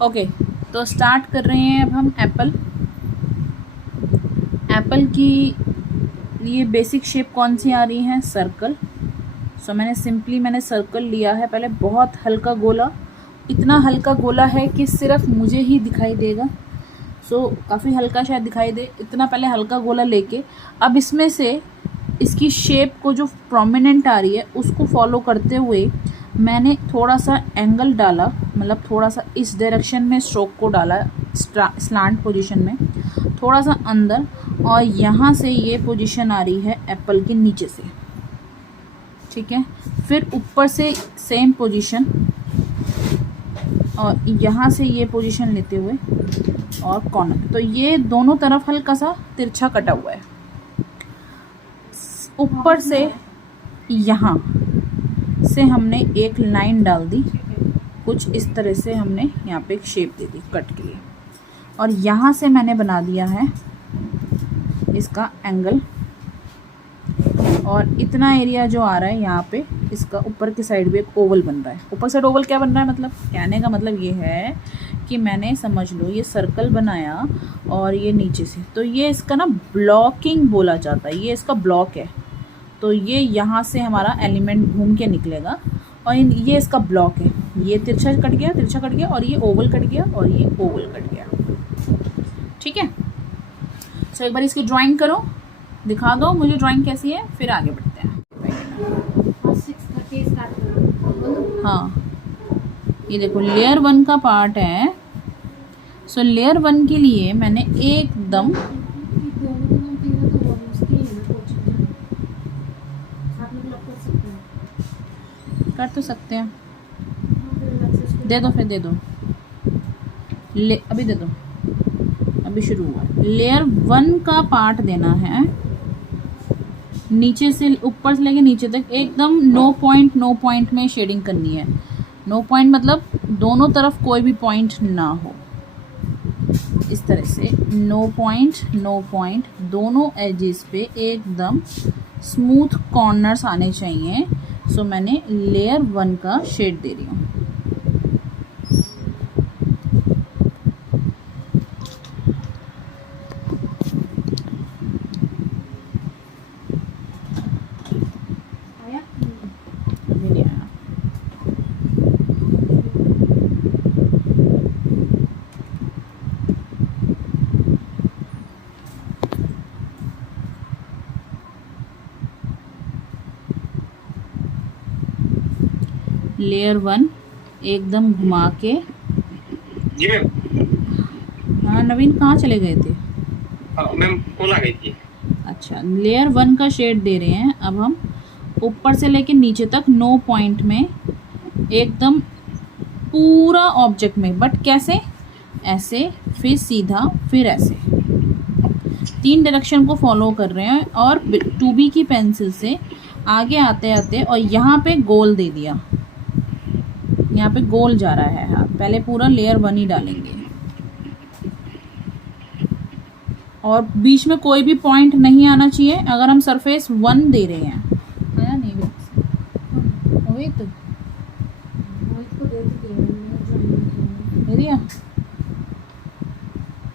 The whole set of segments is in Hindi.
ओके, तो स्टार्ट कर रहे हैं अब हम एप्पल। एप्पल की लिए बेसिक शेप कौन सी आ रही है? सर्कल। सो मैंने सर्कल लिया है। पहले बहुत हल्का गोला, इतना हल्का गोला है कि सिर्फ मुझे ही दिखाई देगा। सो काफ़ी हल्का शायद दिखाई दे, इतना पहले हल्का गोला लेके अब इसमें से इसकी शेप को जो प्रोमिनेंट आ रही है उसको फॉलो करते हुए मैंने थोड़ा सा एंगल डाला, मतलब थोड़ा सा इस डायरेक्शन में स्ट्रोक को डाला, स्लांट पोजीशन में थोड़ा सा अंदर, और यहाँ से ये पोजीशन आ रही है एप्पल के नीचे से, ठीक है। फिर ऊपर से सेम पोजीशन, और यहाँ से ये पोजीशन लेते हुए और कॉर्नर, तो ये दोनों तरफ हल्का सा तिरछा कटा हुआ है। ऊपर से यहाँ से हमने एक लाइन डाल दी, कुछ इस तरह से हमने यहाँ पे एक शेप दे दी कट के लिए, और यहाँ से मैंने बना दिया है इसका एंगल, और इतना एरिया जो आ रहा है यहाँ पे इसका ऊपर की साइड भी एक ओवल बन रहा है। ऊपर साइड ओवल क्या बन रहा है, मतलब कहने का मतलब ये है कि मैंने, समझ लो, ये सर्कल बनाया और ये नीचे से, तो ये इसका ना ब्लॉकिंग बोला जाता है, ये इसका ब्लॉक है। तो ये यहाँ से हमारा एलिमेंट घूम के निकलेगा, और ये इसका ब्लॉक है। ये तिरछा कट गया, और ये ओवल कट गया, और ये ओवल कट गया, ठीक है। सो एक बार इसकी ड्राइंग करो, दिखा दो मुझे ड्राइंग कैसी है, फिर आगे बढ़ते हैं। हाँ, ये देखो लेयर 1 का पार्ट है। सो लेयर 1 के लिए मैंने एकदम कर तो सकते हैं, दे दो, फिर दे दो, अभी दे दो, अभी शुरू हुआ है। लेयर 1 का पार्ट देना है, नीचे से ऊपर से लेके नीचे तक एकदम नो पॉइंट में शेडिंग करनी है। नो पॉइंट मतलब दोनों तरफ कोई भी पॉइंट ना हो, इस तरह से नो पॉइंट, दोनों एजेस पे एकदम स्मूथ कॉर्नर्स आने चाहिए। सो मैंने लेयर 1 का शेड दे रही हूँ। लेयर 1 एकदम घुमा के। जी मैम। हाँ नवीन, कहाँ चले गए थे? मैम कॉल आ गई थी। अच्छा, लेयर 1 का शेड दे रहे हैं अब हम, ऊपर से लेके नीचे तक नो पॉइंट में, एकदम पूरा ऑब्जेक्ट में। बट कैसे? ऐसे, फिर सीधा, फिर ऐसे, 3 डायरेक्शन को फॉलो कर रहे हैं, और 2B की पेंसिल से आगे आते आते, और यहाँ पे गोल दे दिया, यहाँ पे गोल जा रहा है हाथ। पहले पूरा लेयर 1 ही डालेंगे, और बीच में कोई भी पॉइंट नहीं आना चाहिए अगर हम सरफेस 1 दे रहे हैं। आया नहीं मोहित, दे दिया।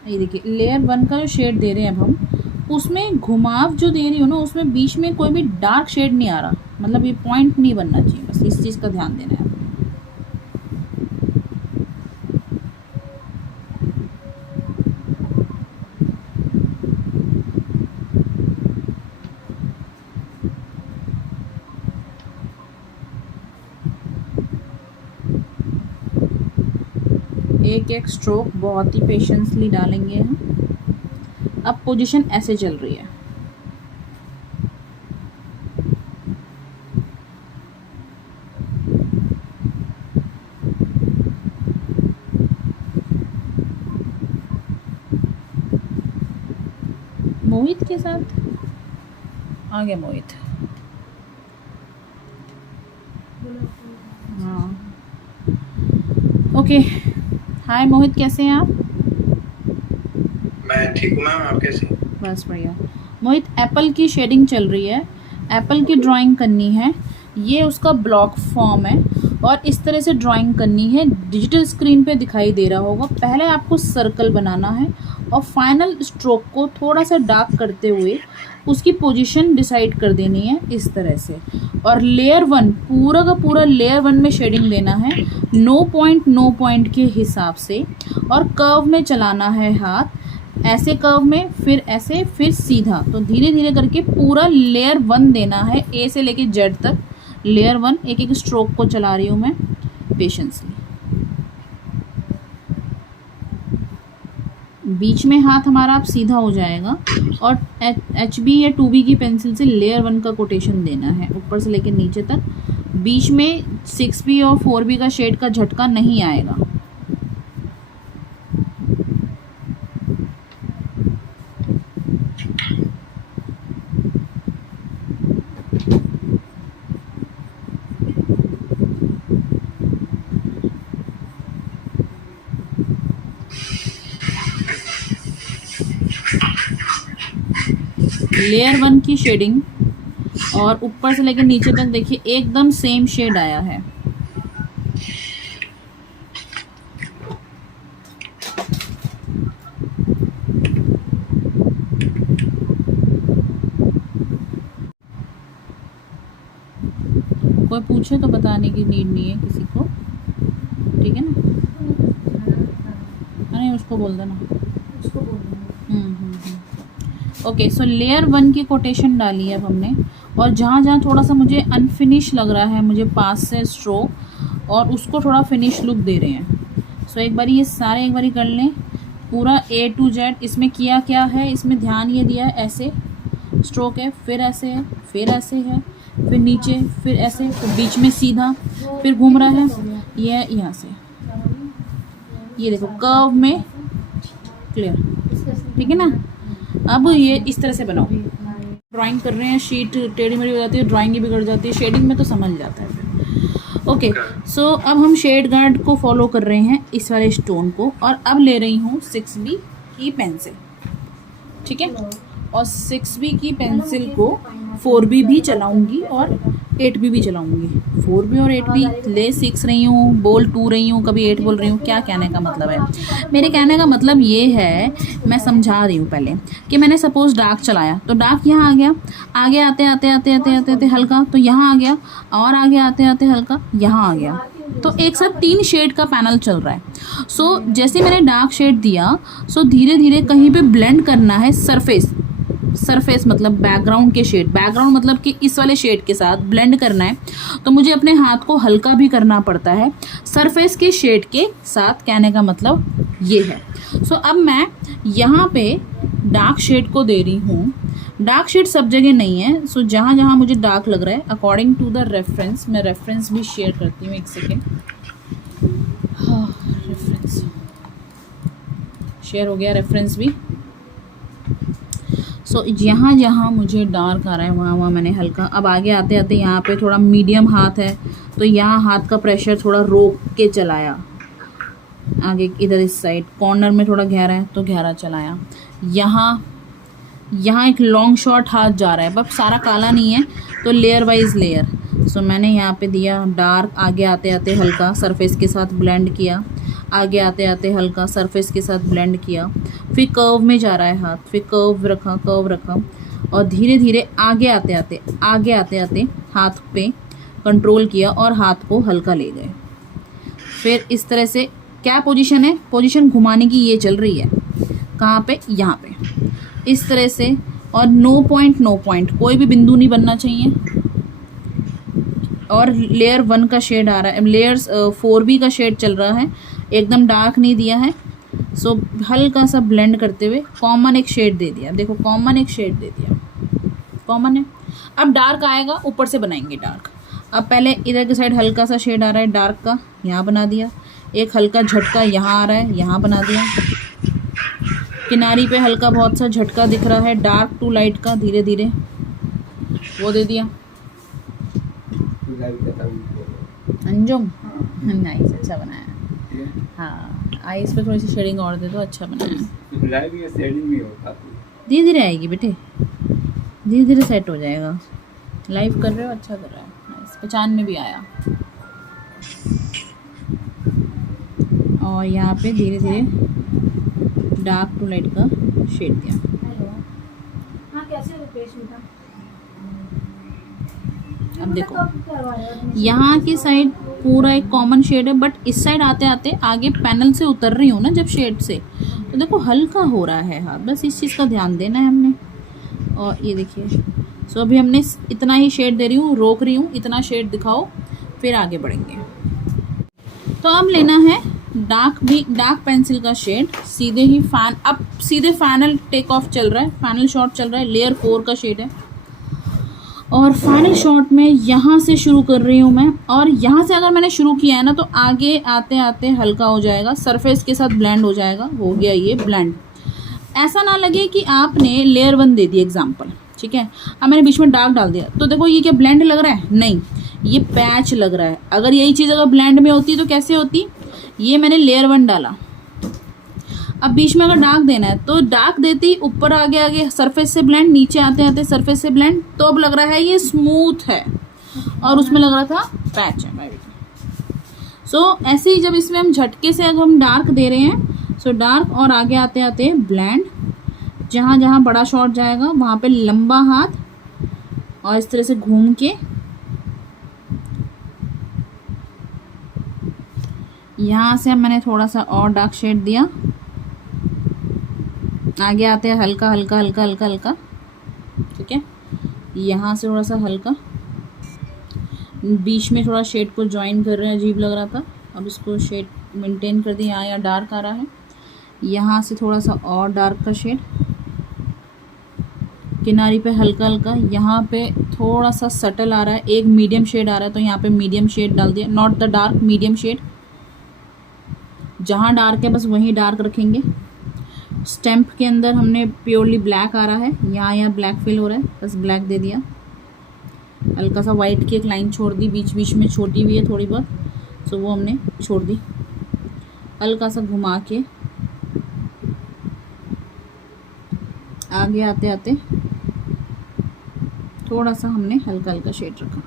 ये देखिए लेयर 1 का जो शेड दे रहे हैं अब हम, उसमें घुमाव जो दे रही हो ना, उसमें बीच में कोई भी डार्क शेड नहीं आ रहा, मतलब ये पॉइंट नहीं बनना चाहिए, बस इस चीज़ का ध्यान देना है। एक एक स्ट्रोक बहुत ही पेशेंसली डालेंगे हम। अब पोजीशन ऐसे चल रही है, मोहित के साथ आ गया मोहित। हाँ ओके, हाय मोहित, कैसे हैं आप? मैं ठीक हूँ मैम, आप कैसे? बस बढ़िया। मोहित, एप्पल की शेडिंग चल रही है, एप्पल की ड्राइंग करनी है। ये उसका ब्लॉक फॉर्म है, और इस तरह से ड्राइंग करनी है। डिजिटल स्क्रीन पे दिखाई दे रहा होगा। पहले आपको सर्कल बनाना है और फाइनल स्ट्रोक को थोड़ा सा डार्क करते हुए उसकी पोजीशन डिसाइड कर देनी है इस तरह से। और लेयर 1 पूरा का पूरा लेयर 1 में शेडिंग देना है नो पॉइंट के हिसाब से। और कर्व में चलाना है हाथ, ऐसे कर्व में, फिर ऐसे, फिर सीधा। तो धीरे धीरे करके पूरा लेयर 1 देना है, ए से लेके जेड तक लेयर 1। एक एक स्ट्रोक को चला रही हूँ मैं पेशेंसली। बीच में हाथ हमारा अब सीधा हो जाएगा और HB या 2B की पेंसिल से लेयर 1 का कोटेशन देना है ऊपर से लेकर नीचे तक। बीच में 6B और 4B का शेड का झटका नहीं आएगा। लेयर 1 की शेडिंग और ऊपर से लेकर नीचे तक देखिए एकदम सेम शेड आया है। कोई पूछे तो बताने की नीड नहीं है किसी को, ठीक है ना? अरे उसको बोल देना, उसको बोल देना। ओके, सो लेयर 1 की कोटेशन डाली है अब हमने। और जहाँ जहाँ थोड़ा सा मुझे अनफिनिश लग रहा है, मुझे पास से स्ट्रोक, और उसको थोड़ा फिनिश लुक दे रहे हैं। सो एक बारी ये सारे एक बारी कर लें पूरा A to Z। इसमें किया क्या है, इसमें ध्यान ये दिया है, ऐसे स्ट्रोक है, फिर ऐसे है, फिर ऐसे है, फिर नीचे, फिर ऐसे, फिर बीच में सीधा, फिर घूम रहा है ये यहाँ से। ये देखो कर्व में क्लियर, ठीक है ना? अब ये इस तरह से बनाओ। ड्राइंग कर रहे हैं, शीट टेढ़ी मेढ़ी हो जाती है, ड्राइंग ही बिगड़ जाती है, शेडिंग में तो समझ जाता है फिर। ओके, सो अब हम शेड गार्ड को फॉलो कर रहे हैं इस वाले स्टोन को। और अब ले रही हूँ 6B की पेंसिल, ठीक है? और 6B की पेंसिल को 4B भी चलाऊंगी और 8B भी चलाऊंगी। 4B और 8B ले सीख रही हूँ, बोल 2 रही हूँ, कभी 8 बोल रही हूँ। क्या कहने का मतलब है? मेरे कहने का मतलब ये है, मैं समझा रही हूँ पहले, कि मैंने सपोज डार्क चलाया तो डार्क यहाँ आ गया, आगे आते आते आते आते आते आते हल्का तो यहाँ आ गया, और आगे आते आते हल्का यहाँ आ गया। तो एक साथ 3 शेड का पैनल चल रहा है। सो जैसे मैंने डार्क शेड दिया, सो धीरे धीरे कहीं पे ब्लेंड करना है सरफेस मतलब बैकग्राउंड के शेड, बैकग्राउंड मतलब कि इस वाले शेड के साथ ब्लेंड करना है। तो मुझे अपने हाथ को हल्का भी करना पड़ता है सरफेस के शेड के साथ। कहने का मतलब ये है। सो अब मैं यहाँ पे डार्क शेड को दे रही हूँ। डार्क शेड सब जगह नहीं है, सो जहाँ जहाँ मुझे डार्क लग रहा है अकॉर्डिंग टू द रेफरेंस, मैं रेफरेंस भी शेयर करती हूँ। एक सेकेंड, हाँ रेफरेंस शेयर हो गया, रेफरेंस भी। सो जहाँ जहाँ मुझे डार्क आ रहा है वहाँ वहाँ मैंने हल्का। अब आगे आते आते यहाँ पे थोड़ा मीडियम हाथ है तो यहाँ हाथ का प्रेशर थोड़ा रोक के चलाया। आगे इधर इस साइड कॉर्नर में थोड़ा गहरा है तो गहरा चलाया। यहाँ एक लॉन्ग शॉट हाथ जा रहा है, बट सारा काला नहीं है तो लेयर वाइज लेयर। सो मैंने यहाँ पे दिया डार्क, आगे आते आते हल्का सरफेस के साथ ब्लेंड किया, आगे आते आते हल्का सरफेस के साथ ब्लेंड किया, फिर कर्व में जा रहा है हाथ, फिर कर्व रखा और धीरे धीरे आगे आते आते हाथ पे कंट्रोल किया और हाथ को हल्का ले गए। फिर इस तरह से क्या पोजीशन है, पोजीशन घुमाने की ये चल रही है। कहाँ पे? यहाँ पे इस तरह से। और नो पॉइंट कोई भी बिंदु नहीं बनना चाहिए। और लेयर 1 का शेड आ रहा है, लेयर्स 4B का शेड चल रहा है, एकदम डार्क नहीं दिया है। सो हल्का सा ब्लेंड करते हुए कॉमन एक शेड दे दिया। देखो कॉमन एक शेड दे दिया, कॉमन है। अब डार्क आएगा, ऊपर से बनाएंगे डार्क। अब पहले इधर के साइड हल्का सा शेड आ रहा है डार्क का, यहाँ बना दिया। एक हल्का झटका यहाँ आ रहा है, यहाँ बना दिया। किनारी पे हल्का बहुत सा झटका दिख रहा है डार्क टू लाइट का, धीरे धीरे वो दे दिया। अंजुम नाइस, अच्छा बनाया। हाँ, आईज पे थोड़ी सी शेडिंग और दे दो, अच्छा बनाया। धीरे धीरे आएगी बेटे, धीरे धीरे सेट हो जाएगा। लाइव कर रहे हो, अच्छा कर रहा है। नाइस, 95 भी आया। और यहाँ पे धीरे धीरे डार्क टू लाइट का शेड दिया। हाँ कैसे रुपेश बेटा? अब देखो यहाँ की साइड पूरा एक कॉमन शेड है, बट इस साइड आते आते आगे पैनल से उतर रही हूँ ना जब शेड से, तो देखो हल्का हो रहा है हाथ, बस इस चीज़ का ध्यान देना है हमने। और ये देखिए, सो अभी हमने इतना ही शेड दे रही हूँ, रोक रही हूँ, इतना शेड दिखाओ, फिर आगे बढ़ेंगे। तो अब लेना है डार्क पेंसिल का शेड, सीधे ही अब सीधे फाइनल टेक ऑफ चल रहा है, फाइनल शॉट चल रहा है, लेयर 4 का शेड है। और फाइनल शॉट में यहाँ से शुरू कर रही हूँ मैं, और यहाँ से अगर मैंने शुरू किया है ना तो आगे आते आते हल्का हो जाएगा, सरफेस के साथ ब्लेंड हो जाएगा। हो गया ये ब्लेंड। ऐसा ना लगे कि आपने लेयर 1 दे दी एग्जाम्पल, ठीक है, अब मैंने बीच में डार्क डाल दिया तो देखो ये क्या ब्लेंड लग रहा है? नहीं, ये पैच लग रहा है। अगर यही चीज़ अगर ब्लेंड में होती तो कैसे होती? ये मैंने लेयर 1 डाला, अब बीच में अगर डार्क देना है तो डार्क देती, ऊपर आगे आगे सरफेस से ब्लेंड, नीचे आते आते सरफेस से ब्लेंड, तो अब लग रहा है ये स्मूथ है, और उसमें लग रहा था पैच है। सो ऐसे ही जब इसमें हम झटके से अगर हम डार्क दे रहे हैं, सो डार्क और आगे आते आते ब्लेंड, जहाँ जहाँ बड़ा शॉट जाएगा वहाँ पे लंबा हाथ, और इस तरह से घूम के यहाँ से मैंने थोड़ा सा और डार्क शेड दिया, आगे आते हैं हल्का हल्का हल्का हल्का हल्का, ठीक है, यहाँ से थोड़ा सा हल्का, बीच में थोड़ा शेड को ज्वाइन कर रहे हैं, अजीब लग रहा था, अब इसको शेड मेंटेन कर दिया। यहाँ डार्क आ रहा है, यहाँ से थोड़ा सा और डार्क का शेड, किनारी पे हल्का हल्का, यहाँ पे थोड़ा सा सटल आ रहा है, एक मीडियम शेड आ रहा है तो यहाँ पे मीडियम शेड डाल दिया, not the dark, medium shade. जहाँ डार्क है बस वहीं डार्क रखेंगे। स्टैम्प के अंदर हमने प्योरली ब्लैक आ रहा है, यहाँ ब्लैक फिल हो रहा है, बस ब्लैक दे दिया। हल्का सा वाइट की एक लाइन छोड़ दी, बीच बीच में छोटी हुई है थोड़ी बहुत, सो वो हमने छोड़ दी। हल्का सा घुमा के आगे आते आते थोड़ा सा हमने हल्का हल्का शेड रखा।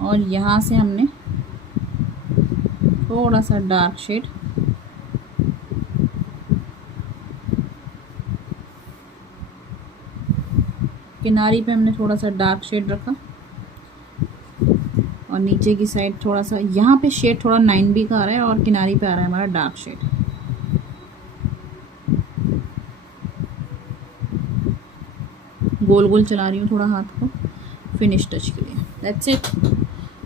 और यहाँ से हमने थोड़ा सा डार्क शेड, किनारी पे हमने थोड़ा सा डार्क शेड रखा, और नीचे की साइड थोड़ा सा, यहाँ पे शेड थोड़ा 9B का आ रहा है, और किनारी पे आ रहा है हमारा डार्क शेड। गोल गोल चला रही हूँ थोड़ा हाथ को फिनिश टच के लिए। दैट्स इट,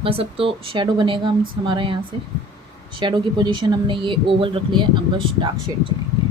बस अब तो शेडो बनेगा हमारा। यहाँ से शेडो की पोजीशन हमने ये ओवल रख लिया है, अब बस डार्क शेड चलेंगे।